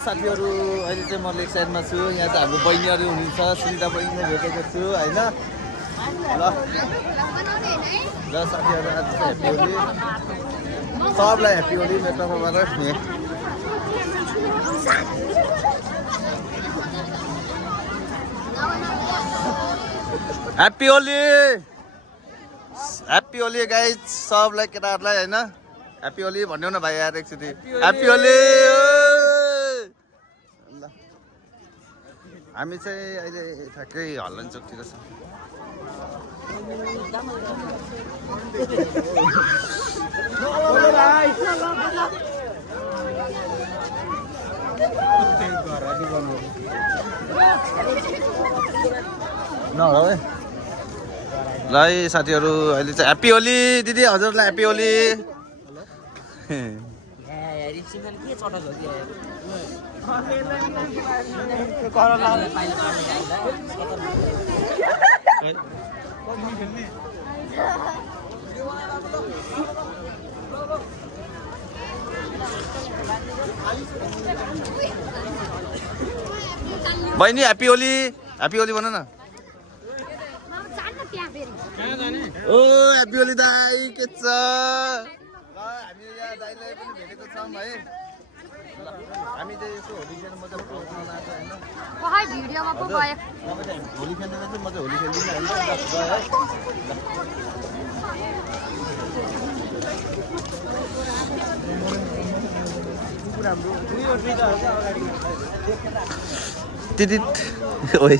साथीहरू अहिले चाहिँ म लेक साइडमा छु। यहाँ चाहिँ हाम्रो बहिनीहरू हुनुहुन्छ, सुनिता बहिनी भेटेको छु होइन। ल साथीहरू आज चाहिँ ह्याप्पी होली, सबलाई ह्याप्पी होली मेरो तर्फबाट। Happy Holi, happy Holi guys सबलाई, केटाहरूलाई होइन। ह्याप्पी होली भन्नु न भाइ यार एकचोटि, ह्याप्पी होली। हामी चाहिँ अहिले ठ्याक्कै हल्लन चोकतिर छौँ। ल है साथीहरू अहिले चाहिँ ह्याप्पी होली। दिदी हजुरलाई ह्याप्पी होली। बहिनी ह्याप्पी होली, ह्याप्पी होली भन न। ओ ह्याप्पी होली दाई, के छ? हामी यहाँ दाइलाई पनि भेटेको छौँ है। हामी चाहिँ यसो होली खेल्नु मजाले बनाउनु आएको होइन। भिडियोमा पो गयो। होली खेल्दैन चाहिँ म चाहिँ होली खेल्दिनँ होइन। दिदी ओइ